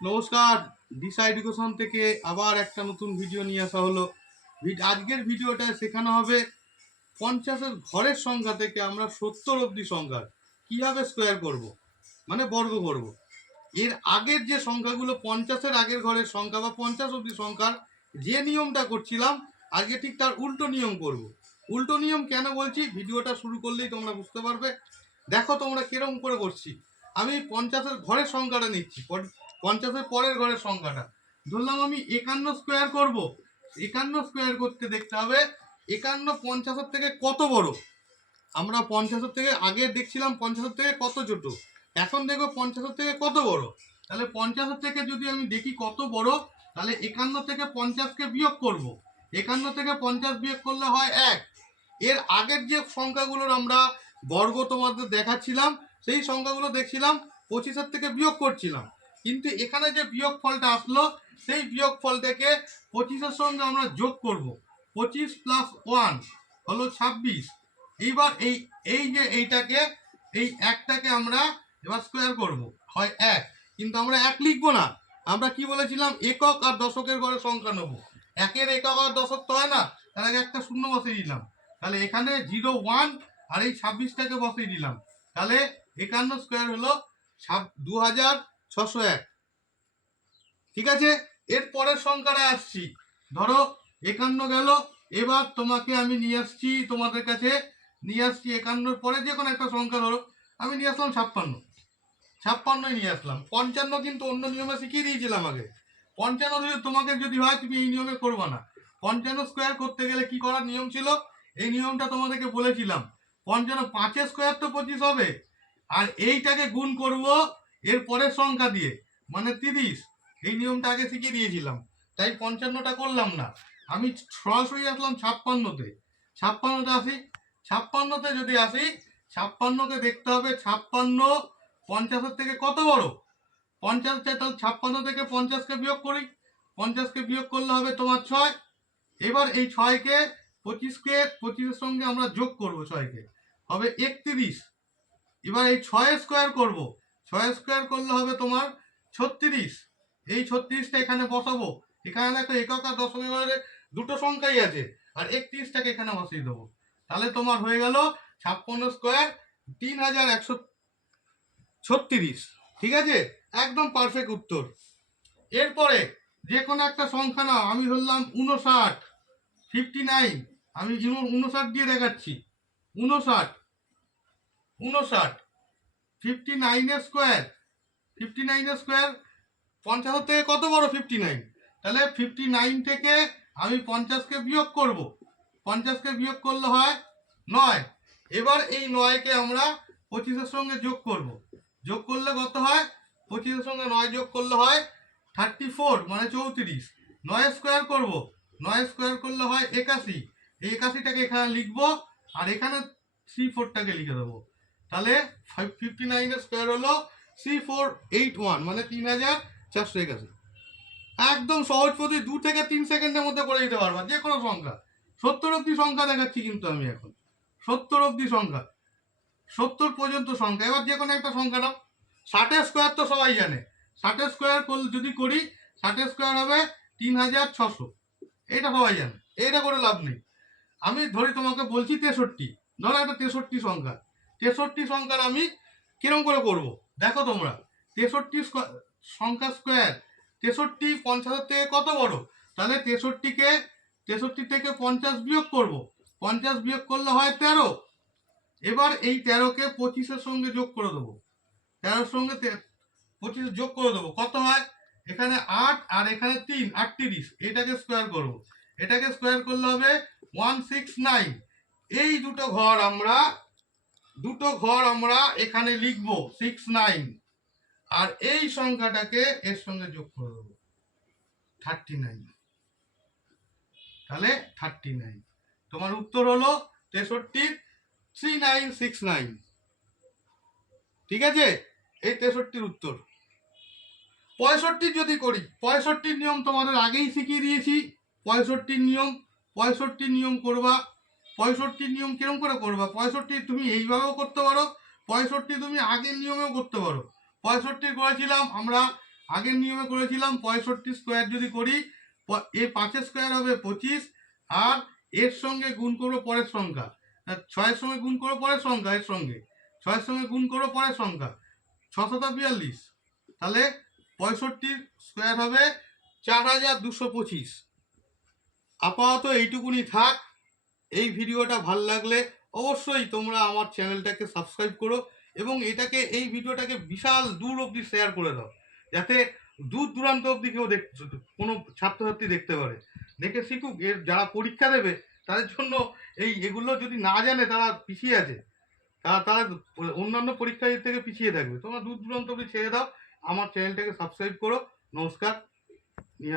নমস্কার, দিশা এডুকেশন থেকে আবার একটা নতুন ভিডিও নিয়ে আসা হলো। আজকের ভিডিওটা শেখানো হবে 50-এর ঘরের সংখ্যা থেকে আমরা 70 অবধি সংখ্যা কীভাবে স্কোয়ার করব, মানে বর্গ করব। এর আগের যে সংখ্যাগুলো 50-এর আগের ঘরের সংখ্যা বা 50 অবধি সংখ্যার যে নিয়মটা করছিলাম, আজকে ঠিক তার উল্টো নিয়ম করব। উল্টো নিয়ম কেন বলছি, ভিডিওটা শুরু করলেই তোমরা বুঝতে পারবে। দেখো তোমরা কিরকম করে করছি। আমি 50-এর ঘরের সংখ্যাটা নিচ্ছি, 50-এর পরের ঘরের সংখ্যাটা ধরলাম আমি 51 স্কোয়ার করব। 51 স্কোয়ার করতে দেখতে হবে 51 50-এর থেকে কত বড়। আমরা 50-এর থেকে আগে দেখছিলাম 50-এর থেকে কত ছোট, এখন দেখবো 50-এর থেকে কত বড়। তাহলে 50-এর থেকে যদি আমি দেখি কত বড়, তাহলে 51 থেকে 50-কে বিয়োগ করব। 51 থেকে 50 বিয়োগ করলে হয় 1। এর আগের যে সংখ্যাগুলোর আমরা বর্গ তোমাদের দেখাচ্ছিলাম, সেই সংখ্যাগুলো দেখছিলাম 25-এর থেকে বিয়োগ করছিলাম। কিন্তু এখানে যে বিয়োগ ফলটা আসলো, সেই বিয়োগ ফলটাকে 25-এর সঙ্গে আমরা যোগ করব। 25 + 1 হলো 26। এইবার এই এই যে এইটাকে, এই একটাকে আমরা এবার স্কোয়ার করব, হয় 1। কিন্তু আমরা 1 লিখবো না, আমরা কি বলেছিলাম, একক আর দশকের ঘরে সংখ্যা নেব। একের একক আর দশক তো হয় না, তার আগে একটা শূন্য বসিয়ে দিলাম। তাহলে এখানে 0 1 আর এই 26টাকে বসিয়ে দিলাম। তাহলে 51 স্কোয়ার হলো 2601। ঠিক আছে, এর পরের সংখ্যাটা আসছি। ধরো 51 গেল। এবার তোমাকে আমি নিয়ে আসছি, তোমাদের কাছে নিয়ে আসছি 51 পরে যে কোনো একটা সংখ্যা। ধরো আমি নিয়ে আসলাম 56। 56ই নিয়ে আসলাম। 55 কিন্তু অন্য নিয়মে শিখিয়ে দিয়েছিলাম আগে। 55 যদি তোমাকে যদি হয়, তুমি এই নিয়মে করবে না। 55 স্কোয়ার করতে গেলে কি করার নিয়ম ছিল, এই নিয়মটা তোমাদেরকে বলেছিলাম। 55 5 স্কোয়ার তো 25 হবে, আর এইটাকে গুণ করব এর পরের সংখ্যা দিয়ে, মানে 30। এই নিয়মটা আগে শিখিয়ে দিয়েছিলাম, তাই 55টা করলাম না। আমি সরাসরি আসলাম 56-তে। 56-তে আসি। 56-তে যদি আসি, 56কে দেখতে হবে 56 50-এর থেকে কত বড়। 50, তাহলে 56 থেকে 50-কে বিয়োগ করি। 50-কে বিয়োগ করলে হবে তোমার 6। এবার এই 6কে 25-এর সঙ্গে আমরা যোগ করব। 6কে হবে 31। এবার এই 6 স্কোয়ার করব। 6 স্কোয়ার করলে হবে তোমার 36। এই 36টা এখানে বসাবো। এখানে দেখো একক আর দশকের ঘরে দুটো সংখ্যাই আছে, আর 31টাকে এখানে বসিয়ে দেবো। তাহলে তোমার হয়ে গেল 56 স্কোয়ার 3136। ঠিক আছে, একদম পারফেক্ট উত্তর। এরপরে যে কোনো একটা সংখ্যা নাও। আমি ধরলাম 59, 59। আমি 59 দিয়ে দেখাচ্ছি। 59, 59, 59 স্কোয়ার। 59 স্কোয়ার 50 থেকে কত বড় 59। তাহলে 59 থেকে আমি 50-কে বিয়োগ করব। 50-কে বিয়োগ করলে হয় 9। এবার এই 9কে আমরা 25-এর সঙ্গে যোগ করব। যোগ করলে কত হয়, 25-এর সঙ্গে 9 যোগ করলে হয় 34, মানে 34। 9 স্কোয়ার করব। 9 স্কোয়ার করলে হয় 81। এই 81টাকে এখানে লিখবো, আর এখানে 34টাকে লিখে দেবো। তাহলে 59 স্কোয়ার হলো 3481, মানে 3481। একদম সহজ পদ্ধতি, 2 থেকে 3 সেকেন্ডের মধ্যে করে দিতে পারবা যে কোনো সংখ্যা। 70 অব্দি সংখ্যা দেখাচ্ছি কিন্তু আমি এখন। 70 অব্দি সংখ্যা, 70 পর্যন্ত সংখ্যা। এবার যে কোনো একটা সংখ্যা নাও। 60 স্কোয়ার তো সবাই জানে। 60 স্কোয়ার যদি করি, 60 স্কোয়ার হবে 3600। এটা সবাই জানে, এটা করে লাভ নেই। আমি ধরি তোমাকে বলছি 63। ধরো একটা 63 সংখ্যা। 63 সংখ্যার আমি কিরম করে করব, দেখো তোমরা। 63 সংখ্যা স্কোয়ার। 63 50-এর থেকে কত বড়, তাহলে 63 থেকে 50 বিয়োগ করব। 50 বিয়োগ করলে হয় 13। এবার এই 13কে 25-এর সঙ্গে যোগ করে দেবো। 13-এর সঙ্গে 25 যোগ করে দেবো, কত হয়, এখানে 8 আর এখানে 3, 38। এটাকে স্কোয়ার করব। এটাকে স্কোয়ার করলে হবে 169। এই দুটো ঘর আমরা এখানে লিখবো 69, আর এই সংখ্যাটাকে এর সঙ্গে যোগ করে দেবো 39। তাহলে 39 তোমার উত্তর হলো 63, 3969। ঠিক আছে, এই 63-র উত্তর। 65 যদি করি, 65 নিয়ম তোমাদের আগেই শিখিয়ে দিয়েছি। 65 নিয়ম, 65 নিয়ম করবা। 65 নিয়ম কিরম করে করবা, 65 তুমি এইভাবেও করতে পারো, 65 তুমি আগের নিয়মেও করতে পারো। 65 করেছিলাম আমরা আগের নিয়মে করেছিলাম 65 স্কোয়ার যদি করি এ 5 স্কোয়ার হবে 25, আর এর সঙ্গে গুণ করবো পরের সংখ্যা, 6-এর সঙ্গে গুণ করবো পরের সংখ্যা, এর সঙ্গে 6-এর সঙ্গে গুণ করবো পরের সংখ্যা, 642, তাহলে 65 স্কোয়ার হবে 4225। আপাতত এইটুকুনি থাক। এই ভিডিওটা ভালো লাগলে অবশ্যই তোমরা আমার চ্যানেলটাকে সাবস্ক্রাইব করো এবং এই ভিডিওটাকে বিশাল দূর অবধি শেয়ার করে দাও, যাতে দূর দূরান্ত অবধি কেউ কোনো ছাত্রছাত্রী দেখতে পারে, দেখে শিখুক। এর যারা পরীক্ষা দেবে তাদের জন্য এগুলো যদি না জানে তারা পিছিয়ে আছে, তারা অন্যান্য পরীক্ষা থেকে পিছিয়ে থাকবে। তোমরা দূর দূরান্ত অবধি ছেড়ে দাও, আমার চ্যানেলটাকে সাবস্ক্রাইব করো। নমস্কার।